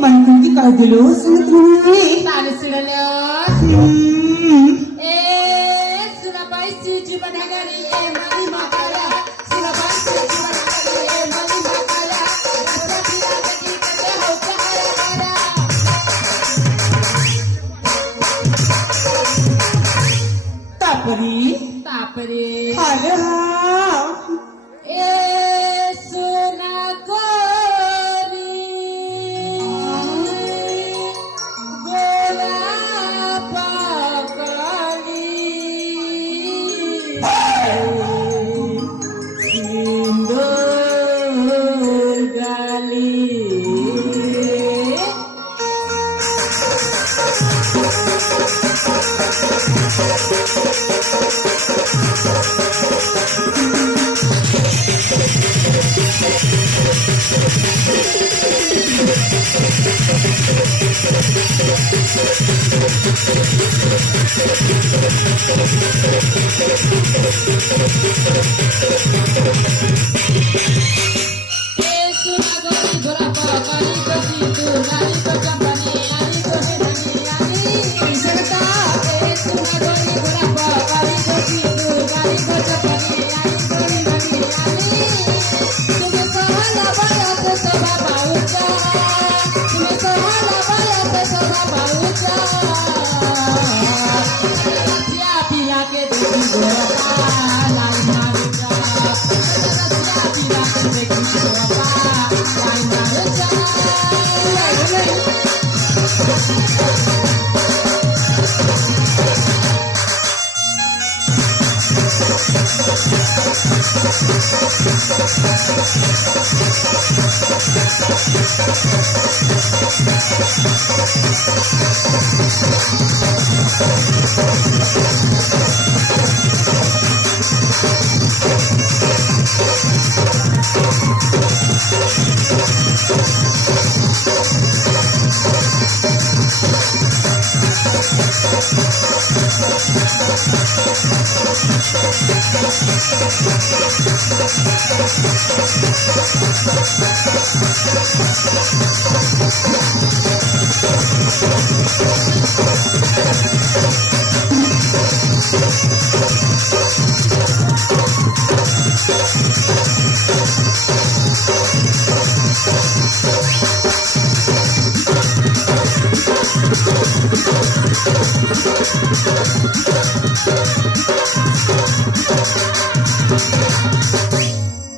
मनकुंती काय दिलो सांगत नाही ताले सिडल्या ए सुनाबाई CG बनगरी a money माकाला सुनाबाई CG बनगरी a money माकाला रसकी रसकी कटे होता हरा तापरी तापरे आले ए सोना गोरी गोला पाकली सिंदूर गाली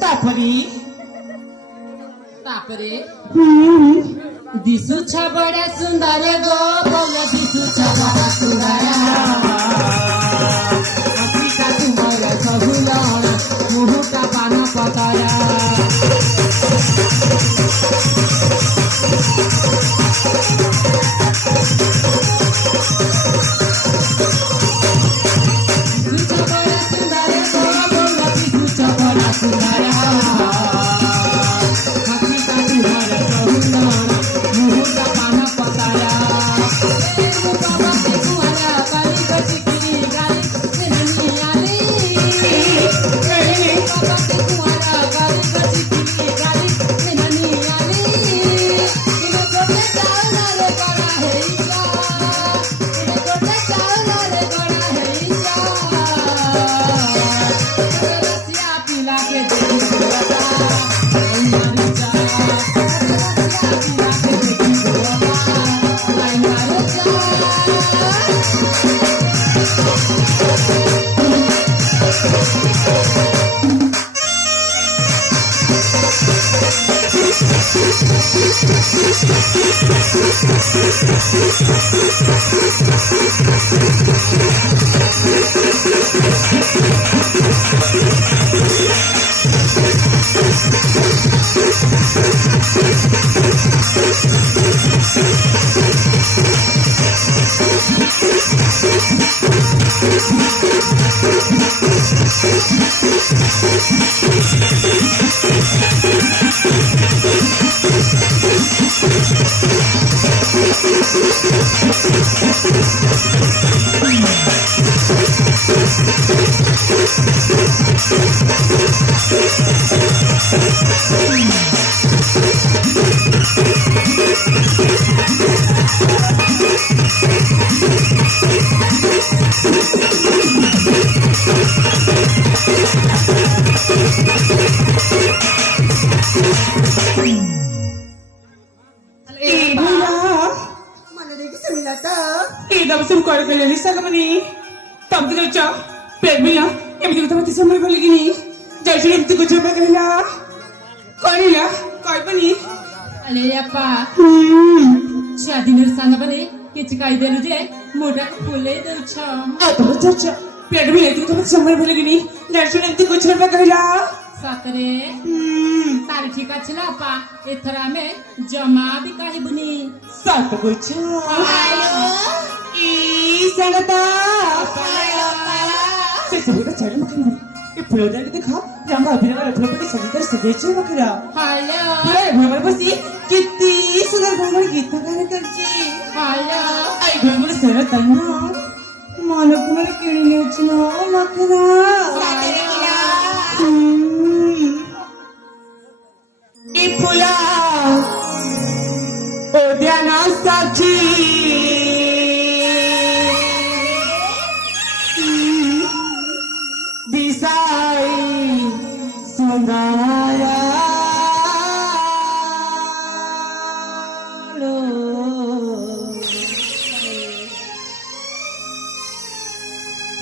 तापरी तापरे दिसूच्या बड्या सुंदर गो बोल दिसूच्या बड्या सुंदर अतिका तुम्हाला सहुला मुहुटा पाना पताया Thank you. Sagata. Dapat suruh kau ada lagi sa kami ni. Tapi kita cak, pemila, yang betul betul sama balik ni. Jadi itu kau coba kena. Kau ni lah, kau apa ni? अरे अप्पा शादीनर सांगा बने किती काय दिलं जे मोठा फुले देऊछ Atau betul cak, pemila itu betul betul sama balik ni. Jadi itu kau coba kena. सातरे तारीख का चला अप्पा इधर हमें जमा भी काहे बनी Satu kau cak. Sagata. Saya sebut cari makan. Pulau dah kita kah? Jangan bilang ada pulau pergi saja saja makan. Hello Hai, bagaimana pasti? Kita sudah bangun kita kan kerja. Hello Ay, bagaimana saya tanya? Mana kemana kini ni cina makan? Ipulah, oh dia nasaji. Bisai Sundara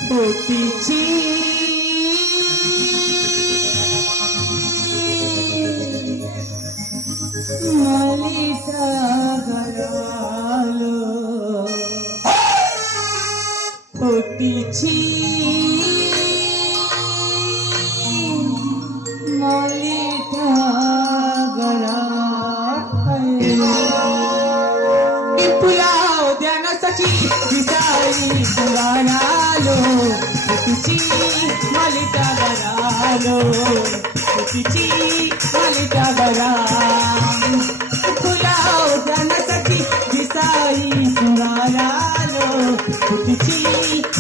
Potici Malita Garalo Potici Malita Garalo Ipulau Diana Saki Bisai Garalo Potici Malita Garalo Potici Malita Garalo Ipulau Diana Saki Bisai Garalo Potici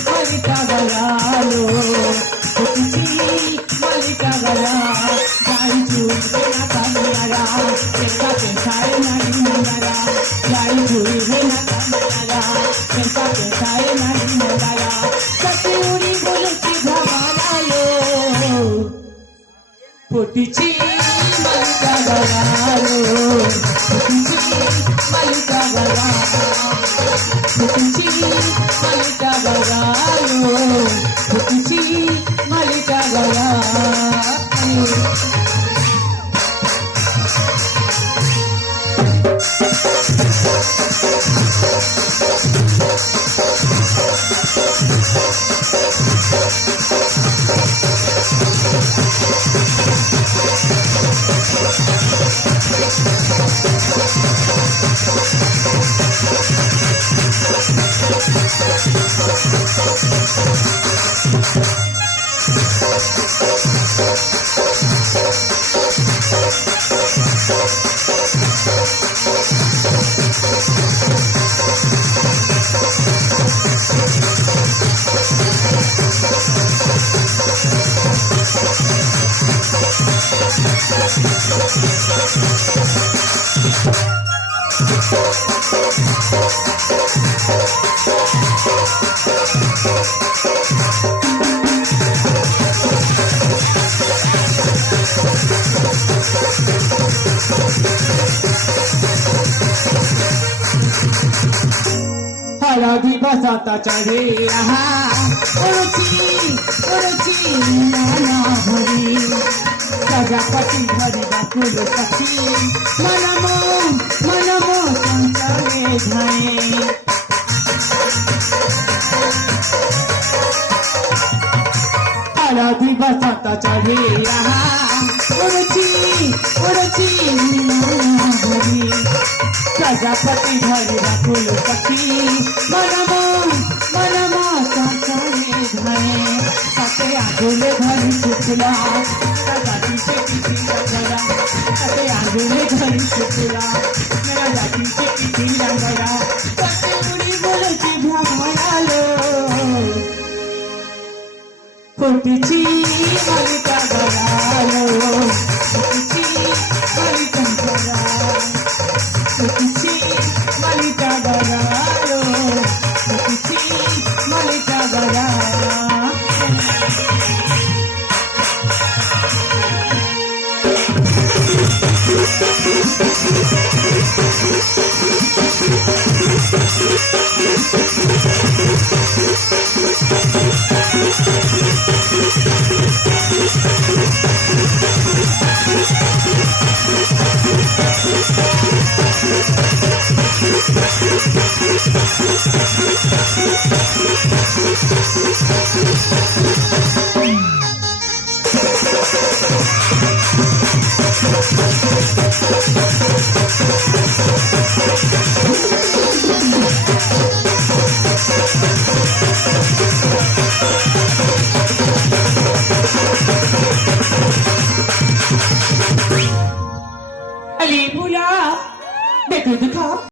Malita Garalo Potici Malita Garalo Jai Jui Hena Kamara Pesa Pesa Nagi Mandara Jai Jui Hena Kamara Pesa Pesa Nagi Mandara Sati Uri Boluchi Bhavana Lo Potici Malita Garalo Potici Malita Garalo Potici Malita Garalo Potici Malita Garalo Haladi basata chade raha Uruchi nana bhari Prajapati bhari bakul sakhi Manamo sanchale dhaye Haladi basata chade raha Uruchi nana bhari Prajapati bhari bakul sakhi Manamo sanchale dhaye Sate agule dhari chukla Mera jati se pithi rangara Sate agule dhari chukla Mera jati se pithi rangara Sate uri boluchi bhavana lo Potici Malita Garalo Potici Malita Garalo Potici Malita Garalo Potici Malita Garalo Ali फुला देखो दिखा